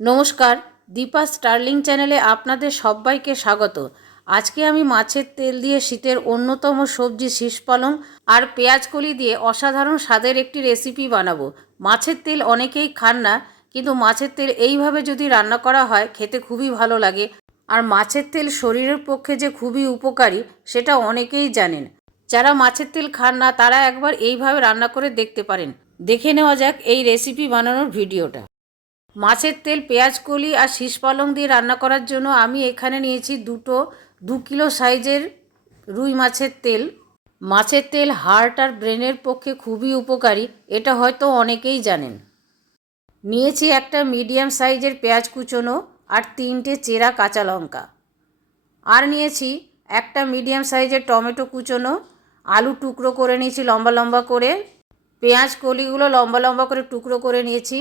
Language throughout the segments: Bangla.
নমস্কার, দীপা স্টার্লিং চ্যানেলে আপনাদের সবাইকে স্বাগত। আজকে আমি মাছের তেল দিয়ে শীতের অন্যতম সবজি শীষ পালং আর পেঁয়াজ কলি দিয়ে অসাধারণ স্বাদের একটি রেসিপি বানাবো। মাছের তেল অনেকেই খান না, কিন্তু মাছের তেল এইভাবে যদি রান্না করা হয়, খেতে খুবই ভালো লাগে। আর মাছের তেল শরীরের পক্ষে যে খুবই উপকারী, সেটা অনেকেই জানেন। যারা মাছের তেল খান না, তারা একবার এইভাবে রান্না করে দেখতে পারেন। দেখে নেওয়া যাক এই রেসিপি বানানোর ভিডিওটা। মাছের তেল, পেঁয়াজ, কলি আর শীষ পালং দিয়ে রান্না করার জন্য আমি এখানে নিয়েছি দুটো, দু কিলো সাইজের রুই মাছের তেল। মাছের তেল হার্ট আর ব্রেনের পক্ষে খুবই উপকারী, এটা হয়তো অনেকেই জানেন। নিয়েছি একটা মিডিয়াম সাইজের পেঁয়াজ কুচোনো আর তিনটে চেরা কাঁচা লঙ্কা। আর নিয়েছি একটা মিডিয়াম সাইজের টমেটো কুচোনো, আলু টুকরো করে নিয়েছি লম্বা লম্বা করে, পেঁয়াজ, কলিগুলো লম্বা লম্বা করে টুকরো করে নিয়েছি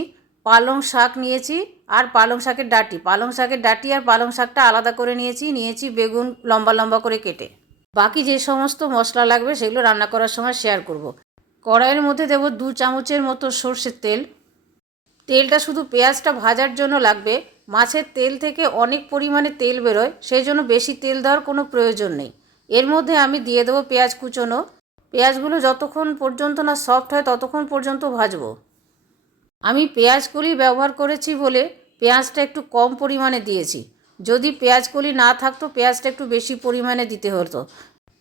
পালং শাক নিয়েছি আর পালং শাকের ডাঁটি। পালং শাকের ডাঁটি আর পালং শাকটা আলাদা করে নিয়েছি নিয়েছি বেগুন লম্বা লম্বা করে কেটে। বাকি যে সমস্ত মশলা লাগবে সেগুলো রান্না করার সময় শেয়ার করব। কড়াইয়ের মধ্যে দেবো দু চামচের মতো সর্ষের তেল। তেলটা শুধু পেঁয়াজটা ভাজার জন্য লাগবে। মাছের তেল থেকে অনেক পরিমাণে তেল বেরোয়, সেই জন্য বেশি তেল দেওয়ার কোনো প্রয়োজন নেই। এর মধ্যে আমি দিয়ে দেবো পেঁয়াজ কুচোনো। পেঁয়াজগুলো যতক্ষণ পর্যন্ত না সফট হয় ততক্ষণ পর্যন্ত ভাজবো। আমি পেঁয়াজ কলি ব্যবহার করেছি বলে পেঁয়াজটা একটু কম পরিমাণে দিয়েছি। যদি পেঁয়াজ কলি না থাকতো, পেঁয়াজটা একটু বেশি পরিমাণে দিতে হতো।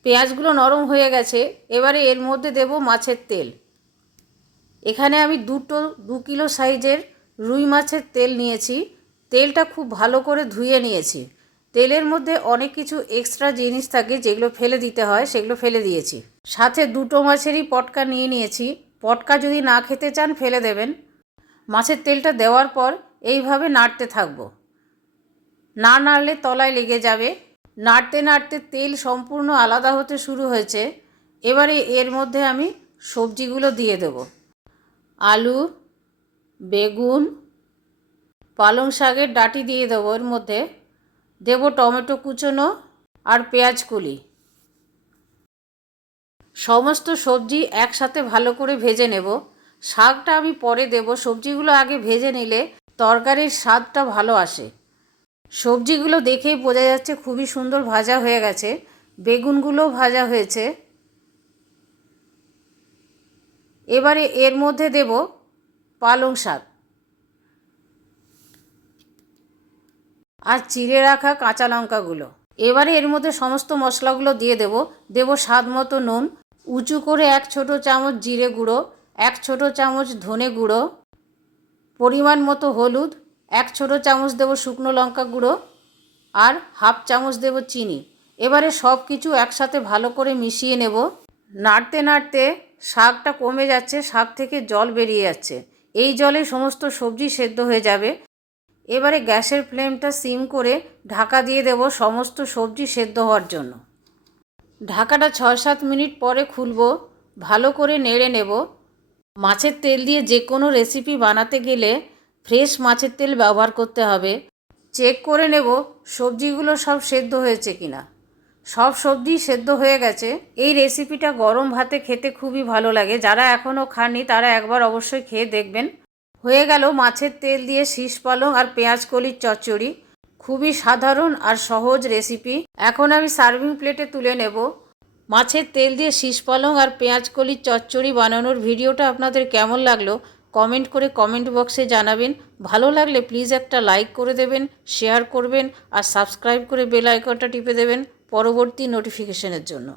পেঁয়াজগুলো নরম হয়ে গেছে, এবারে এর মধ্যে দেব মাছের তেল। এখানে আমি দুটো, দু কিলো সাইজের রুই মাছের তেল নিয়েছি। তেলটা খুব ভালো করে ধুয়ে নিয়েছি। তেলের মধ্যে অনেক কিছু এক্সট্রা জিনিস থাকে, যেগুলো ফেলে দিতে হয়, সেগুলো ফেলে দিয়েছি। সাথে দুটো মাছেরই পটকা নিয়ে নিয়েছি। পটকা যদি না খেতে চান, ফেলে দেবেন। মাছের তেলটা দেওয়ার পর এইভাবে নাড়তে থাকব। না নাড়লে তলায় লেগে যাবে। নাড়তে নাড়তে তেল সম্পূর্ণ আলাদা হতে শুরু হয়েছে। এবারে এর মধ্যে আমি সবজিগুলো দিয়ে দেব। আলু, বেগুন, পালং শাকের ডাটি দিয়ে দেবো এর মধ্যে। দেব টমেটো কুচনো আর পেঁয়াজ কুলি। সমস্ত সবজি একসাথে ভালো করে ভেজে নেব। শাকটা আমি পরে দেব। সবজিগুলো আগে ভেজে নিলে তরকারির স্বাদটা ভালো আসে। সবজিগুলো দেখেই বোঝা যাচ্ছে খুবই সুন্দর ভাজা হয়ে গেছে। বেগুনগুলো ভাজা হয়েছে। এবারে এর মধ্যে দেব পালং শাক। আর চিড়ে রাখা কাঁচা লঙ্কাগুলো। এবারে এর মধ্যে সমস্ত মশলাগুলো দিয়ে দেব। দেব স্বাদ মতো নুন, উঁচু করে এক ছোট চামচ জিরে গুঁড়ো এক ছোট চামচ ধনে গুঁড়ো, পরিমাণ মতো হলুদ, এক ছোট চামচ দেব শুকনো লঙ্কা গুঁড়ো আর হাফ চামচ দেব চিনি। এবারে সব কিছু একসাথে ভালো করে মিশিয়ে নেব। নাড়তে নাড়তে শাকটা কমে যাচ্ছে, শাক থেকে জল বেরিয়ে যাচ্ছে। এই জলে সমস্ত সবজি সেদ্ধ হয়ে যাবে। এবারে গ্যাসের ফ্লেমটা সিম করে ঢাকা দিয়ে দেব সমস্ত সবজি সেদ্ধ হওয়ার জন্য। ঢাকাটা ছয় সাত মিনিট পরে খুলব, ভালো করে নেড়ে নেব। মাছের তেল দিয়ে যে কোনো রেসিপি বানাতে গেলে ফ্রেশ মাছের তেল ব্যবহার করতে হবে। চেক করে নেব সবজিগুলো সব সেদ্ধ হয়েছে কিনা। সব সবজি সেদ্ধ হয়ে গেছে। এই রেসিপিটা গরম ভাতে খেতে খুবই ভালো লাগে। যারা এখনও খাননি, তারা একবার অবশ্যই খেয়ে দেখবেন। হয়ে গেল মাছের তেল দিয়ে শীষ পালং আর পেঁয়াজ কলির চচ্চড়ি। খুবই সাধারণ আর সহজ রেসিপি এখন আমি সার্ভিং প্লেটে তুলে নেব। মাছের তেল দিয়ে শীষ পালং আর পেঁয়াজ কলির চচ্চড়ি বানানোর ভিডিওটা আপনাদের কেমন লাগল কমেন্ট করে কমেন্ট বক্সে জানাবেন। ভালো লাগলে প্লিজ একটা লাইক করে দেবেন, শেয়ার করবেন আর সাবস্ক্রাইব করে বেল আইকনটা টিপে দেবেন পরবর্তী নোটিফিকেশনের জন্য।